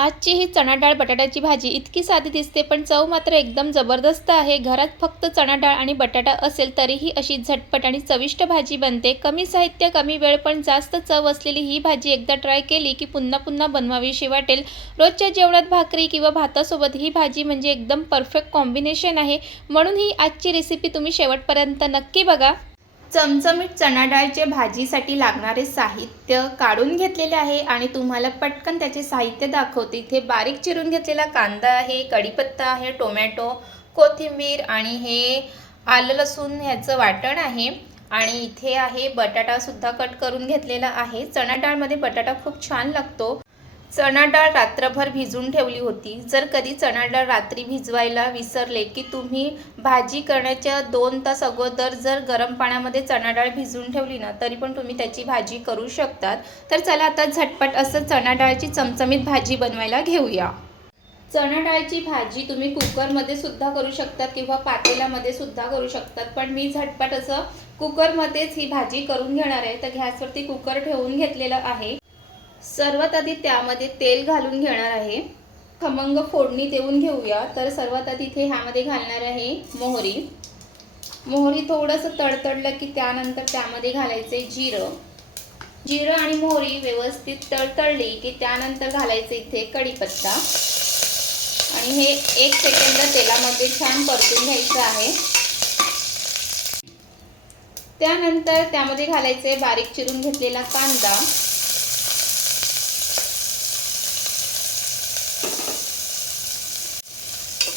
आजची ही चणा डाळ बटाट्याची भाजी इतकी साधी दिसते, पण चव मात्र एकदम जबरदस्त आहे. घरात फक्त चणा डाळ आणि बटाटा असेल तरीही अशी झटपट आणि चविष्ट भाजी बनते. कमी साहित्य, कमी वेळ, पण जास्त चव असलेली ही भाजी एकदा ट्राय केली की पुन्हा पुन्हा बनवावीशी वाटेल. रोजच्या जेवणात भाकरी किंवा भातासोबत ही भाजी म्हणजे एकदम परफेक्ट कॉम्बिनेशन आहे. म्हणून ही आजची रेसिपी तुम्ही शेवटपर्यंत नक्की बघा. चमचमीत चणा डाळच्या भाजीसाठी लागणारे साहित्य काढून घेतलेले आहे आणि तुम्हाला पटकन त्याचे साहित्य दाखवते. इथे बारीक चिरून घेतलेला कांदा आहे, कढीपत्ता आहे, टोमॅटो, कोथिंबीर आणि हे आलं लसूण ह्याचं वाटण आहे. आणि इथे आहे बटाटासुद्धा कट करून घेतलेला आहे. चणा डाळमध्ये बटाटा खूप छान लागतो. चणा डाळ रात्रभर भिजवून ठेवली होती. जर कधी चणा डाळ रात्री भिजवायला विसरले की तुम्ही भाजी करण्याच्या 2 तास अगोदर जर गरम पाण्यामध्ये चणा डाळ भिजवून ठेवली ना, तरी पण तुम्ही त्याची भाजी करू शकतात. तर चला आता झटपट असं चणा डाळची चमचमीत भाजी बनवायला घेऊया. चणा डाळची भाजी तुम्ही कुकरमध्ये सुद्धा करू शकतात किंवा पातेल्यामध्ये सुद्धा करू शकतात, पण मी झटपट असं कुकरमध्येच ही भाजी करून घेणार आहे. तर गॅसवरती कुकर ठेवून घेतलेला आहे. सर्वात आधी त्यामध्ये तेल घालून घेणार आहे. खमंग फोडणी देऊन घेऊया. तर सर्वात आधी इथे ह्यामध्ये घालणार आहे मोहरी. मोहरी थोडंसं तडतडलं की त्यानंतर त्यामध्ये घालायचे जिरं आणि मोहरी व्यवस्थित तडतडली की त्यानंतर घालायचे इथे कढीपत्ता आणि हे 1 सेकंद तेलामध्ये छान परतून घ्यायचं आहे. त्यानंतर त्यामध्ये घालायचे बारीक चिरून घेतलेला कांदा,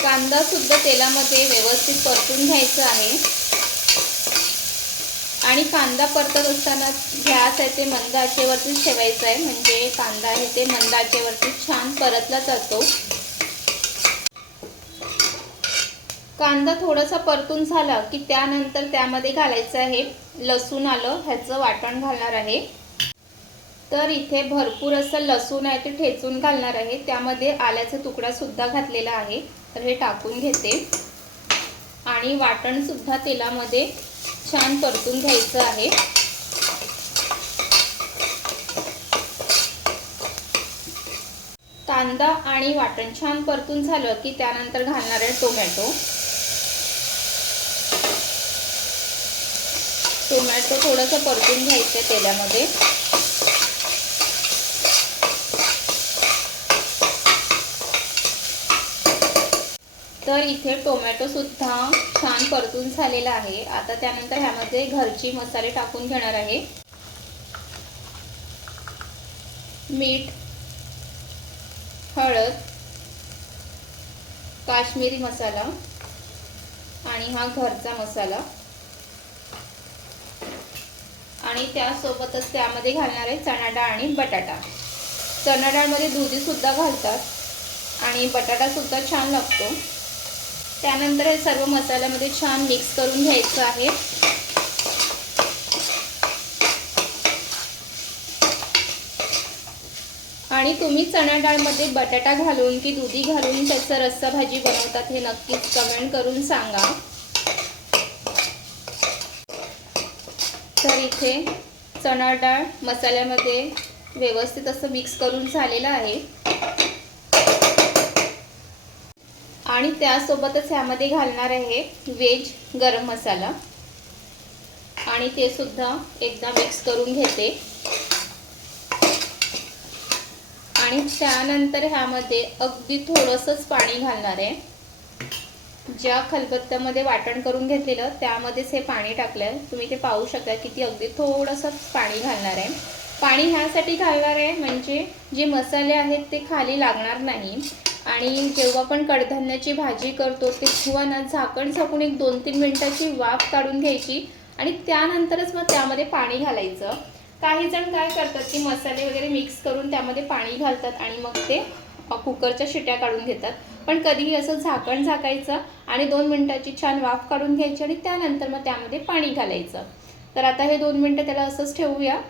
कांदा सुद्धा तेलामध्ये व्यवस्थित परतून घ्यायचा आहे. आणि कांदा परतत असताना गॅस आहे ते मंद आचेवरतीच ठेवायचा आहे, म्हणजे कांदा आहे ते मंद आचेवरती छान परतला जातो. कांदा थोडासा परतून झाला की त्यानंतर त्यामध्ये घालायचं आहे लसूण आलं ह्याचं वाटण घालणार आहे. तर इथे भरपूर असं लसूण आहे ते ठेचून घालणार आहे. त्यामध्ये आल्याचा तुकडा सुद्धा घातलेला आहे. तर हे टाकून घेते आणि वाटण सुद्धा तेलामध्ये छान परतून घ्यायचं आहे. कांदा आणि वाटण छान परतून झालं की त्यानंतर घालणार आहे टोमॅटो थोडंसं परतून घ्यायचं तेलामध्ये. तर इथे टोमॅटो सुद्धा छान परतून झालेला आहे. आता त्यानंतर ह्यामध्ये घरची मसाले टाकून घेणार आहे. मीठ, हळद, काश्मीरी मसाला आणि हा घरचा मसाला आणि त्यासोबतच त्यामध्ये घालणार आहे चणा डाळ आणि बटाटा. चणा डाळमध्ये दुधी सुद्धा घालतात आणि बटाटा सुद्धा छान लागतो. त्यानंतर हे सर्व मसाल्यामध्ये छान मिक्स करून घ्यायचं आहे. आणि तुम्ही चणा डाळमध्ये बटाटा घालून की दुधी घालून त्याचं रस्सा भाजी बनवतात हे नक्कीच कमेंट करून सांगा. तर इथे चणा डाळ मसाल्यामध्ये व्यवस्थित असं मिक्स करून झालेलं आहे. आणि त्यासोबतच ह्यामध्ये घालणार आहे वेज गरम मसाला आणि ते सुद्धा एकदा मिक्स करून घेते. आणि त्यानंतर ह्यामध्ये अगदी थोडंसंच पाणी घालणार आहे. ज्या खलबत्त्यामध्ये वाटण करून घेतलेलं त्यामध्येच हे पाणी टाकलं आहे. तुम्ही ते पाहू शकता किती अगदी थोडंसंच पाणी घालणार आहे. पाणी ह्यासाठी घालणार आहे म्हणजे जे मसाले आहेत ते खाली लागणार नाही. आणि जेव्हा आपण कडधान्याची भाजी करतो तेव्हा ना झाकण झाकून एक 2-3 मिनिटाची वाफ काढून घ्यायची आणि त्यानंतरच मग त्यामध्ये पाणी घालायचं. काही जण काय करतात की मसाले वगैरे मिक्स करून त्यामध्ये पाणी घालतात आणि मग ते कुकरच्या शिट्या काढून घेतात. पण कधीही असं झाकण झाकायचं आणि 2 मिनिटाची छान वाफ काढून घ्यायची आणि त्यानंतर मग त्यामध्ये पाणी घालायचं. तर आता हे 2 मिनिटं त्याला असंच ठेवूया.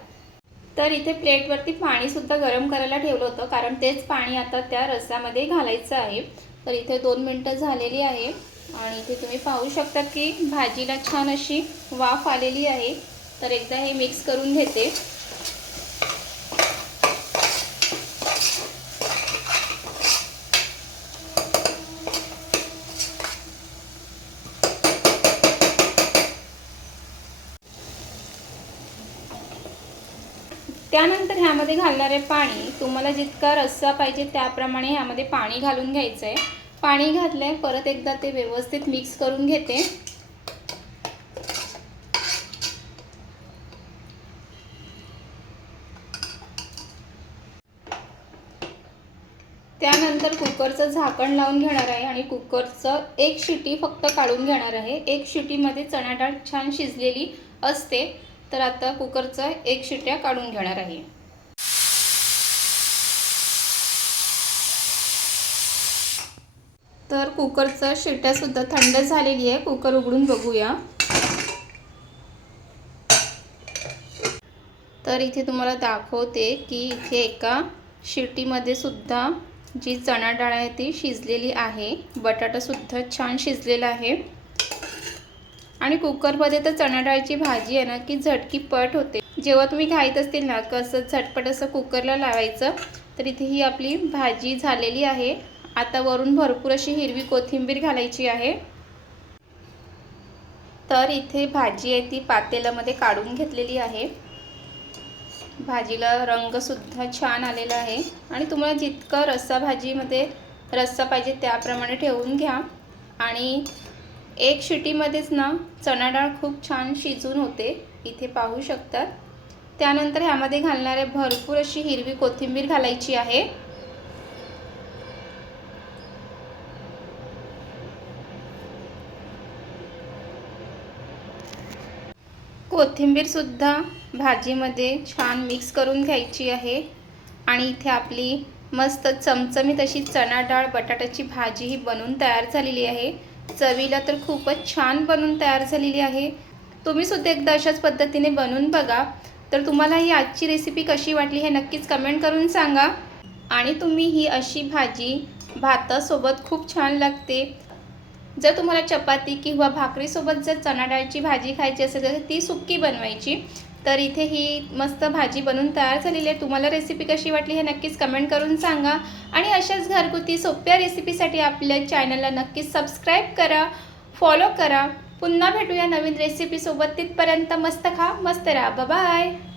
तर इथे प्लेटवरती पाणीसुद्धा गरम करायला ठेवलं होतं, कारण तेच पाणी आता त्या रस्स्यामध्ये घालायचं आहे. तर इथे 2 मिनिटं झालेली आहे आणि इथे तुम्ही पाहू शकता की भाजीला छान अशी वाफ आलेली आहे. तर एकदा हे मिक्स करून घेते. त्यानंतर ह्यामध्ये घालणारे पाणी तुम्हाला जितका रस्सा पाहिजे त्याप्रमाणे ह्यामध्ये पाणी घालून घ्यायचं आहे। पाणी घातले परत एकदा ते व्यवस्थित मिक्स करून घेते। त्यानंतर कुकरचं झाकण लावून घेणार आहे आणि कुकरचं एक शिटी फक्त काढून घेणार आहे। एक शिटीमध्ये चणा डाळ छान शिजलेली असते, तर आता कुकरचं एक शिट्या काढून घेणार आहे। तर कुकरचं शिट्या सुद्धा थंड झालेली आहे। कुकर उघडून बघूया। तर इथे तुम्हाला दाखवते की इथे एका शिटीमध्ये सुद्धा जी चणा डाळ आहे ती शिजलेली आहे। बटाटा सुद्धा छान शिजलेला आहे आणि कुकरमध्ये तर चणा डाळची भाजी आहे ना की झटकीपट होते। जेव्हा तुम्ही खात असतील ना कसं झटपट असं कुकरला लावायचं। तर इथे ही आपली भाजी झालेली आहे। आता वरून भरपूर अशी हिरवी कोथिंबीर घालायची आहे। तर इथे भाजी आहे ती पातेल्यामध्ये काढून घेतलेली आहे। भाजीला रंग सुद्धा छान आलेला आहे आणि तुम्हाला जितका रस्सा भाजीमध्ये रस्सा पाहिजे त्याप्रमाणे ठेवून घ्या। आणि एक शिटीमध्येच ना चणा डाळ खूप छान शिजून होते, इथे पाहू शकतात। त्यानंतर ह्यामध्ये घालणारे भरपूर अशी हिरवी कोथिंबीर घालायची आहे। कोथिंबीर सुद्धा भाजीमध्ये छान मिक्स करून घ्यायची आहे आणि इथे आपली मस्त चमचमीत अशी चणा डाळ बटाट्याची भाजी ही बनून तयार झालेली आहे। चवीला तर खूपच छान बनून तयार झालेली आहे। तुम्ही सुद्धा एकदा अशाच पद्धतीने बनवून बघा। तर तुम्हाला ही आजची रेसिपी कशी वाटली हे नक्कीच कमेंट करून सांगा। आणि तुम्ही ही अशी भाजी भातासोबत खूप छान लागते। जर तुम्हाला चपाती किंवा भाकरीसोबत जर चणा डाळची भाजी खायची असेल तर ती सुक्की बनवायची। तर इथे ही मस्त भाजी बनून तयार झालेली आहे। तुम्हाला रेसिपी कशी वाटली हे नक्कीच कमेंट करून सांगा आणि अशाच घरगुती सोप्या रेसिपीसाठी आपल्या चॅनलला नक्कीच सबस्क्राईब करा, फॉलो करा। पुन्हा भेटूया नवीन रेसिपीसोबत। तिथपर्यंत मस्त खा, मस्त राहा। Bye bye.